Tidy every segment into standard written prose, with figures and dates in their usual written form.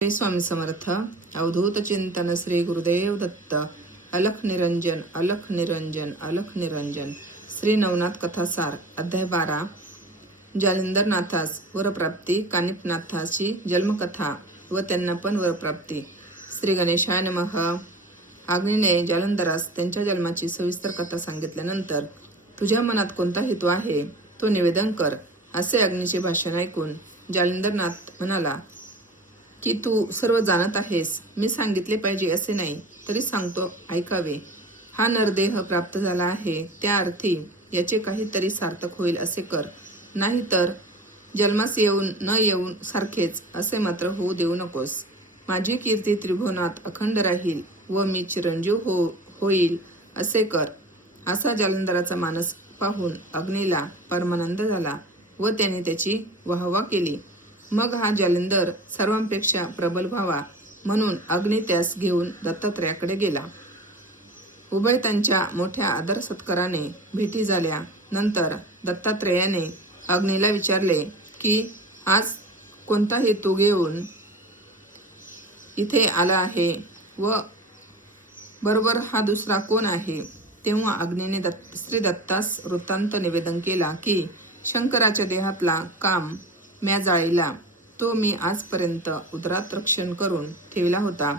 श्री स्वामी समर्थ. अवधूत चिंतन श्री गुरुदेव दत्त. अलख निरंजन अलख निरंजन अलख निरंजन. श्री नवनाथ कथासार अध्याय 12. जालिंदरनाथास वरप्राप्ती. कानिपनाथाची जन्मकथा व त्यांना पण वरप्राप्ती. श्री गणेशाय नमः. अग्नीने जालंधरास त्यांच्या जन्माची सविस्तर कथा सांगितल्यानंतर तुझ्या मनात कोणता हेतू आहे तो निवेदन कर, असे अग्नीचे भाषण ऐकून जालिंदरनाथ म्हणाला की तू सर्व जाणत आहेस. मी सांगितले पाहिजे असे नाही, तरी सांगतो, ऐकावे. हा नरदेह प्राप्त झाला आहे, त्या अर्थी याचे काहीतरी सार्थक होईल असे कर. नाही तर जन्मास येऊन न येऊन सारखेच असे मात्र होऊ देऊ नकोस. माझी कीर्ती त्रिभुवनात अखंड राहील व मी चिरंजीव होईल असे कर. असा जालंधराचा मानस पाहून अग्नीला परमानंद झाला व त्याने त्याची वाहवा केली. मग हा जालिंदर सर्वांपेक्षा प्रबल व्हावा म्हणून अग्नी त्यास घेऊन दत्तात्रयाकडे गेला. उभयतांच्या मोठ्या आदर सत्काराने भेटी झाल्या. नंतर दत्तात्रयाने अग्नीला विचारले की आज कोणता हेतू घेऊन इथे आला आहे व बरोबर हा दुसरा कोण आहे. तेव्हा अग्नीने श्री दत्तास वृत्तांत निवेदन केला की शंकराच्या देहातला काम म्या जाळीला, तो मी आजपर्यंत उदरात रक्षण करून ठेवला होता.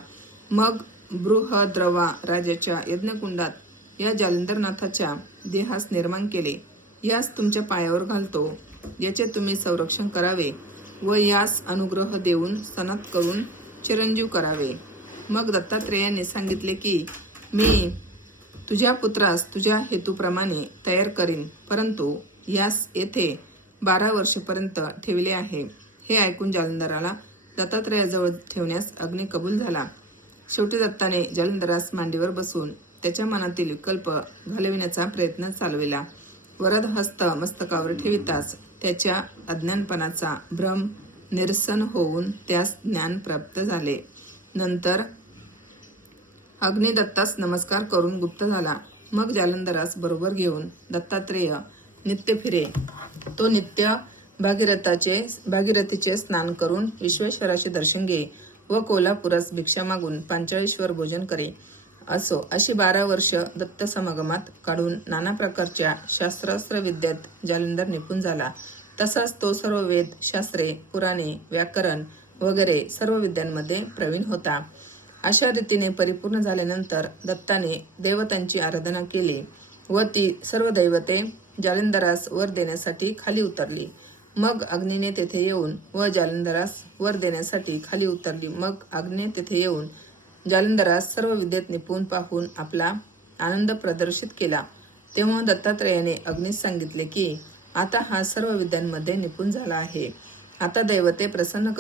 मग बृहद्रवा राजाच्या यज्ञकुंडात या जालिंदरनाथाच्या देहास निर्माण केले. यास तुमच्या पायावर घालतो. याचे तुम्ही संरक्षण करावे व यास अनुग्रह देऊन सनत करून चिरंजीव करावे. मग दत्तात्रेयाने सांगितले की मी तुझ्या पुत्रास तुझ्या हेतूप्रमाणे तयार करीन, परंतु यास येथे 12 वर्षपर्यंत ठेवले आहे. हे ऐकून जालिंदराला दत्तात्रयाजवळ ठेवण्यास अग्नी कबूल झाला. शेवटी दत्ताने जालिंदरास मांडीवर बसून त्याच्या मनातील विकल्प घालविण्याचा प्रयत्न चालविला. वरद हस्त मस्तकावर ठेविताच त्याच्या अज्ञानपणाचा भ्रम निरसन होऊन त्यास ज्ञान प्राप्त झाले. नंतर अग्नी दत्तास नमस्कार करून गुप्त झाला. मग जालिंदरास बरोबर घेऊन दत्तात्रेय नित्य फिरे. तो नित्य भागीरथीचे स्नान करून विश्वेश्वराचे दर्शन घे व कोल्हापुरास भिक्षा मागून पांचाळेश्वर भोजन करे. असो अशी 12 वर्ष दत्त समागमात काढून नाना प्रकारच्या शास्त्रास्त्र विद्यात जालिंदर निपुण झाला. तसाच तो सर्व वेद, शास्त्रे, पुराणे, व्याकरण वगैरे सर्व विद्यांमध्ये प्रवीण होता. अशा रीतीने परिपूर्ण झाल्यानंतर दत्ताने देवतांची आराधना केली व ती सर्व दैवते जालिंदरास वर देण्यासाठी खाली उतरली. मग अग्नीने तेथे येऊन व जालिंदरास वर देण्यासाठी खाली उतरली. मग अग्नीने तेथे येऊन जालिंदरास सर्व विद्येत निपुण पाहून आपला आनंद प्रदर्शित केला. तेव्हा दत्तात्रेयाने अग्नीस सांगितले की आता हा सर्व विद्यांमध्ये निपुण झाला आहे. आता दैवते प्रसन्न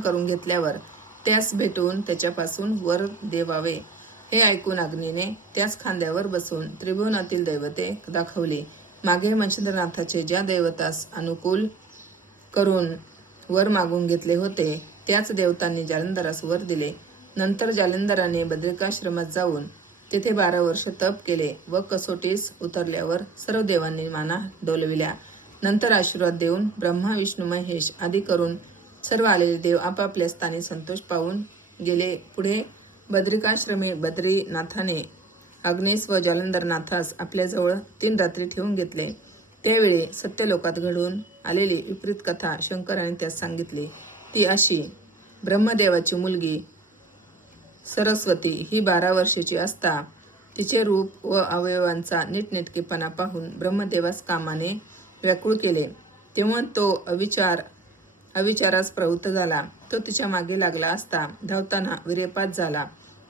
करून घेतल्यावर त्यास भेटून त्याच्यापासून वर देवावे. हे ऐकून अग्नीने त्याच खांद्यावर बसून त्रिभुवनातील दैवते दाखवली. मागे मच्छिंद्रनाथाचे ज्या दैवतास अनुकूल करून वर मागून घेतले होते त्याच देवतांनी जालिंदरास वर दिले. नंतर जालिंदराने बद्रिकाश्रमात जाऊन तेथे 12 वर्ष तप केले व कसोटीस उतरल्यावर सर्व देवांनी माना डोलविल्या. नंतर आशीर्वाद देऊन ब्रह्मा, विष्णू, महेश आदी करून सर्व आलेले देव आपापल्या स्थानी संतोष पावून गेले. पुढे बद्रिकाश्रमी बद्रीनाथाने अग्नेस व जालिंदरनाथास आपल्याजवळ 3 रात्री ठेवून घेतले. त्यावेळी सत्यलोकात घडून आलेली विपरीत कथा शंकराने त्यास सांगितली. ती अशी: ब्रह्मदेवाची मुलगी सरस्वती ही 12 वर्षाची असता तिचे रूप व अवयवांचा नीटनेटकेपणा पाहून ब्रह्मदेवास कामाने व्याकुळ केले. तेव्हा तो अविचारास प्रवृत्त झाला. तो तिच्या मागे लागला असता धावताना विरेपात झाला.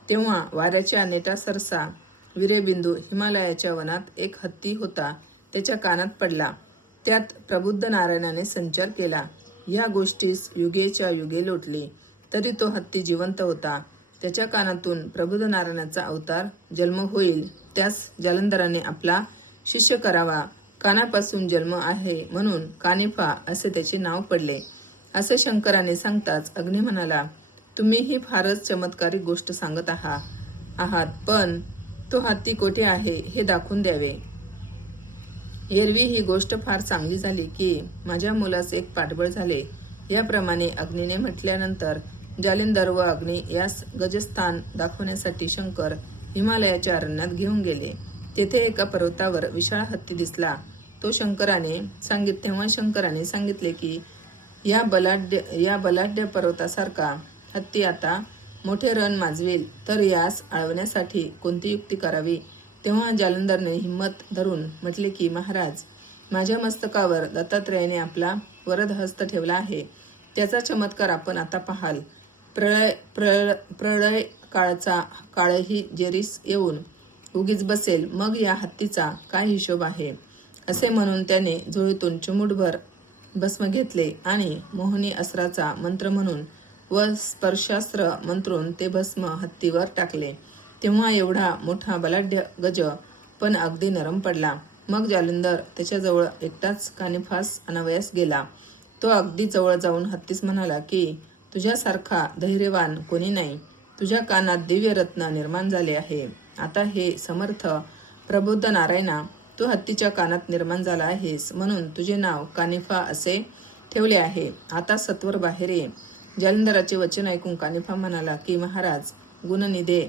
तेव्हा वाऱ्याच्या नेटा सरसा विरेबिंदू हिमालयाच्या वनात एक हत्ती होता त्याच्या कानात पडला. त्यात प्रबुद्ध नारायणाने संचार केला. या गोष्टीस युगेच्या युगे लोटली तरी तो हत्ती जिवंत होता. त्याच्या कानातून प्रबुद्ध नारायणाचा अवतार जन्म होईल त्यास जालिंदराने आपला शिष्य करावा. कानापासून जन्म आहे म्हणून कानिफा असे त्याचे नाव पडले. असे शंकराने सांगताच अग्नी म्हणाला, तुम्ही ही फारच चमत्कारिक गोष्ट सांगत आहात, पण तो हत्ती कोठे आहे हे दाखवून द्यावे. एरवी ही गोष्ट फार चांगली झाली की माझ्या मुलास एक पाठबळ झाले. याप्रमाणे अग्नीने म्हटल्यानंतर जालिंदर व अग्नी यास गजस्थान दाखवण्यासाठी शंकर हिमालयाच्या अरण्यात घेऊन गेले. तेथे एका पर्वतावर विशाळ हत्ती दिसला. तेव्हा शंकराने सांगितले की या बलाढ्य पर्वतासारखा हत्ती आता मोठे रण माजवेल, तर यास आळवण्यासाठी कोणती युक्ती करावी. तेव्हा जालंधरने हिंमत धरून म्हटले की महाराज, माझ्या मस्तकावर दत्तात्रयाने आपला वरद हस्त ठेवला आहे. त्याचा चमत्कार आपण आता पाहाल. प्रळय काळही जेरीस येऊन उगीच बसेल, मग या हत्तीचा काय हिशोब आहे. असे म्हणून त्याने झोळीतून चिमूटभर भस्म घेतले आणि मोहिनी अस्त्राचा मंत्र म्हणून व स्पर्शास्त्र मंत्रून ते भस्म हत्तीवर टाकले. तेव्हा एवढा मोठा बलाढ्य गज पण अगदी नरम पडला. मग जालिंदर त्याच्याजवळ एकटाच कानिफास आणावयास गेला. तो अगदी जवळ जाऊन हत्तीस म्हणाला की तुझ्यासारखा धैर्यवान कोणी नाही. तुझ्या कानात दिव्य रत्न निर्माण झाले आहे. आता हे समर्थ प्रबुद्ध नारायणा, तू हत्तीच्या कानात निर्माण झाला आहेस म्हणून तुझे नाव कानिफा असे ठेवले आहे. आता सत्वर बाहेर ये. जालिंदराचे वचन ऐकून कानिफा म्हणाला की महाराज, गुणनिधे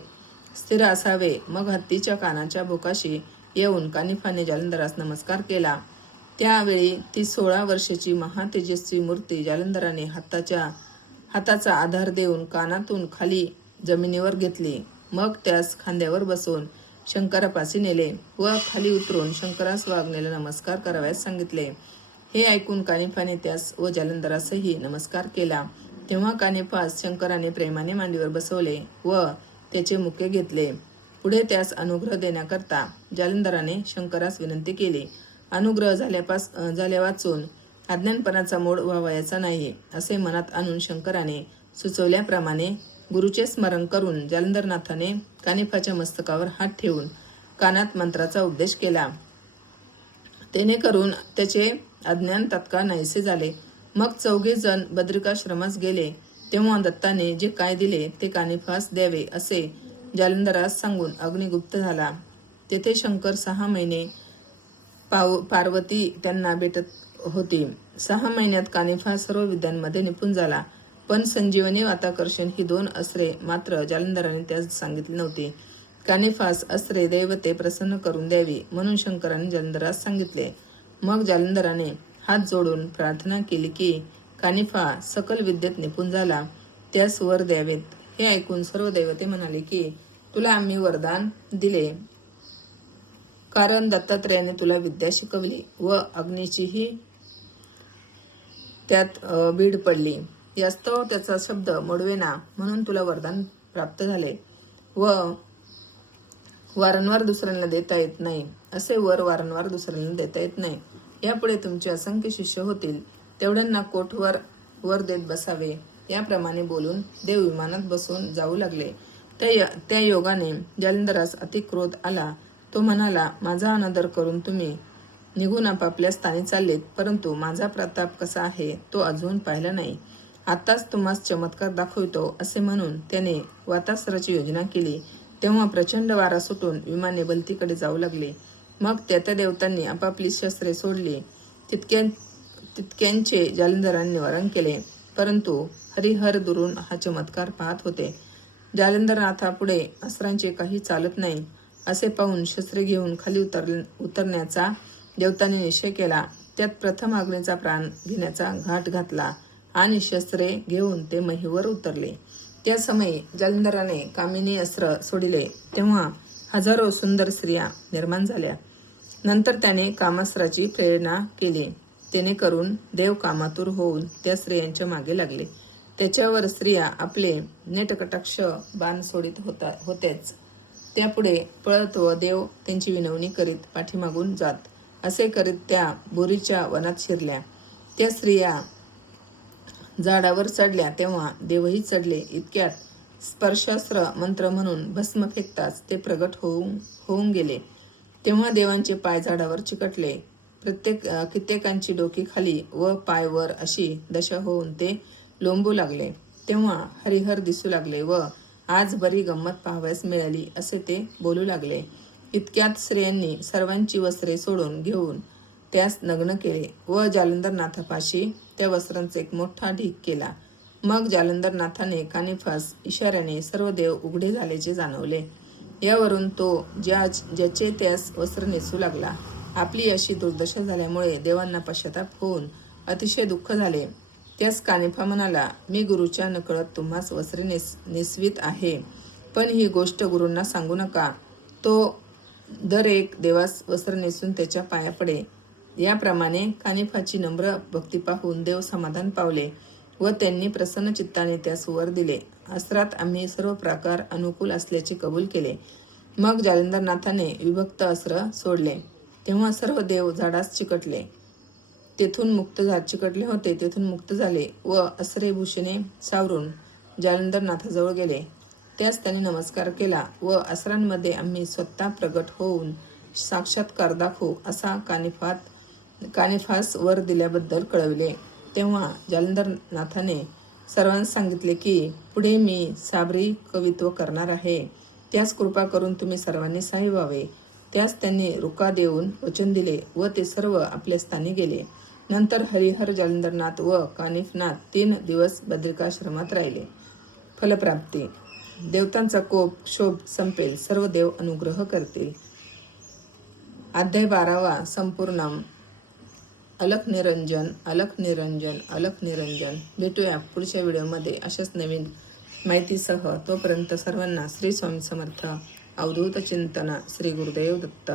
स्थिर असावे. मग हत्तीच्या कानाच्या भोकाशी येऊन कानिफाने जालिंदरास नमस्कार केला. त्यावेळी ती 16 वर्षाची महातेजस्वी मूर्ती जालिंदराने हाताचा आधार देऊन कानातून खाली जमिनीवर घेतली. मग त्यास खांद्यावर बसवून शंकरापाशी नेले व खाली उतरून शंकरास व अग्नीला नमस्कार करावयास सांगितले. हे ऐकून कानिफाने त्यास व जालिंदरासही नमस्कार केला. तेव्हा कानिफास शंकराने प्रेमाने मांडीवर बसवले व त्याचे मुके घेतले. पुढे त्यास अनुग्रह देण्याकरता जालिंदराने शंकरास विनंती केली. अनुग्रह झाल्या वाचून अज्ञानपणाचा मोड व्हावयाचा नाही, असे मनात आणून शंकराने सुचवल्याप्रमाणे गुरुचे स्मरण करून जालिंदरनाथाने कानिफाच्या मस्तकावर हात ठेवून कानात मंत्राचा उपदेश केला. तेने करून त्याचे अज्ञान तत्काळ नाहीसे झाले. मग 4 जण बद्रिकाश्रमास गेले. तेव्हा दत्ताने जे काय दिले ते कानिफास द्यावे असे जालिंदरास सांगून अग्निगुप्त झाला. तेथे शंकर 6 महिने पार्वती त्यांना भेटत होती. 6 महिन्यात कानिफा सर्व विद्यांमध्ये निपुण झाला. पण संजीवनी वाताकर्षण ही 2 अस्त्रे मात्र जालिंदराने त्यास सांगितली नव्हती. कानिफास अस्त्रे दैवते प्रसन्न करून द्यावी म्हणून शंकराने जालिंदरास सांगितले. मग जालिंदराने हात जोडून प्रार्थना केली की कानिफा सकल विद्येत निपुण झाला, त्यास वर द्यावेत. हे ऐकून सर्व दैवते म्हणाले की तुला आम्ही वरदान दिले, कारण दत्तात्रयाने तुला विद्या शिकवली व अग्नीचीही त्यात बीड पडली. यास्तव त्याचा शब्द मोडवेना म्हणून तुला वरदान प्राप्त झाले व वारंवार दुसऱ्यांना देता येत नाही. असे वर वारंवार दुसऱ्यांना देता येत नाही. यापुढे तुमचे असंख्य शिष्य होतील, तेवढ्यांना कोठवर वर देत बसावे. याप्रमाणे बोलून देव विमानात बसून जाऊ लागले. त्या योगाने जालिंदरास अति क्रोध आला. तो म्हणाला, माझा अनादर करून तुम्ही निघून आपापल्या स्थानी चाललेत, परंतु माझा प्रताप कसा आहे तो अजून पाहिला नाही. आताच तुम्हास चमत्कार दाखवितो. असे म्हणून त्याने वातास्त्राची योजना केली. तेव्हा प्रचंड वारा सुटून विमाने भलतीकडे जाऊ लागले. मग त्या देवतांनी आपापली शस्त्रे सोडली. तितक्यांचे जालिंदराने निवारण केले. परंतु हरिहर दुरून हा चमत्कार पाहत होते. जालिंदरनाथापुढे अस्त्रांचे काही चालत नाही असे पाहून शस्त्रे घेऊन खाली उतरण्याचा देवतांनी निश्चय केला. त्यात प्रथम अग्नीचा प्राण घेण्याचा घाट घातला आणि शस्त्रे घेऊन ते महीवर उतरले. त्या समयी जालिंदराने कामिनी अस्त्र सोडिले. तेव्हा हजारो सुंदर स्त्रिया निर्माण झाल्या. नंतर त्याने कामास्त्राची प्रेरणा केली. तेने करून देव कामातुर होऊन त्या स्त्रियांच्या मागे लागले. त्याच्यावर स्त्रिया आपले नेटकटाक्ष बाण सोडित होत्याच. त्यापुढे पळत व देव त्यांची विनवणी करीत पाठीमागून जात. असे करीत त्या बोरीच्या वनात शिरल्या. त्या स्त्रिया झाडावर चढल्या तेव्हा देवही चढले. इतक्यात स्पर्शास्त्र मंत्र म्हणून भस्म फेकताच ते प्रगट होऊन गेले. तेव्हा देवांचे पाय झाडावर चिकटले. कित्येकांची डोकी खाली व पाय वर अशी दशा होऊन ते लोंबू लागले. तेव्हा हरिहर दिसू लागले व आज बरी गंमत पाहावयास मिळाली असे ते बोलू लागले. इतक्यात स्त्रियांनी सर्वांची वस्त्रे सोडून घेऊन त्यास नग्न केले व जालंधरनाथापाशी त्या वस्त्रांचा एक मोठा ढीग केला. मग जालंधरनाथाने कानिफास इशाऱ्याने सर्व देव उघडे झाल्याचे जाणवले. यावरून तो ज्याचे त्यास वस्त्र नेसू लागला. आपली अशी दुर्दशा झाल्यामुळे देवांना पश्चाताप होऊन अतिशय दुःख झाले. त्यास कानिफा म्हणाला, मी गुरुच्या नकळत तुम्हास वस्त्रे नेसवीत आहे, पण ही गोष्ट गुरूंना सांगू नका. तो दर एक देवास वस्त्र नेसून त्याच्या पाया पडे. याप्रमाणे कानिफाची नम्र भक्ती पाहून देव समाधान पावले व त्यांनी प्रसन्न चित्ताने त्यास वर दिले. अस्त्रात आम्ही सर्व प्रकार अनुकूल असल्याचे कबूल केले. मग जालंधरनाथाने विभक्त अस्त्र सोडले, तेव्हा सर्व देव झाडास चिकटले होते तेथून मुक्त झाले व अस्त्रे भूषणे सावरून जालंधरनाथाजवळ गेले. त्यास त्यांनी नमस्कार केला व अस्त्रांमध्ये आम्ही स्वतः प्रगट होऊन साक्षात्कार दाखवू असा कानिफास वर दिल्याबद्दल कळविले. तेव्हा जालंधरनाथाने सर्वांस सांगितले की पुढे मी साबरी कवित्व करणार आहे, त्यास कृपा करून तुम्ही सर्वांनी साई व्हावे. त्यास त्यांनी रुका देऊन वचन दिले व ते सर्व आपल्या स्थानी गेले. नंतर हरिहर, जालंधरनाथ व कानिफनाथ 3 दिवस बद्रिकाश्रमात राहिले. फलप्राप्ती. देवतांचा कोप क्षोभ संपेल, सर्व देव अनुग्रह करतील. अध्याय 12 संपूर्णम. अलख निरंजन, अलख निरंजन, अलख निरंजन. भेटूया पुढच्या व्हिडिओमध्ये अशाच नवीन माहितीसह. तोपर्यंत सर्वांना श्री स्वामी समर्थ. अवधूत चिंतन. श्री गुरुदेव दत्त.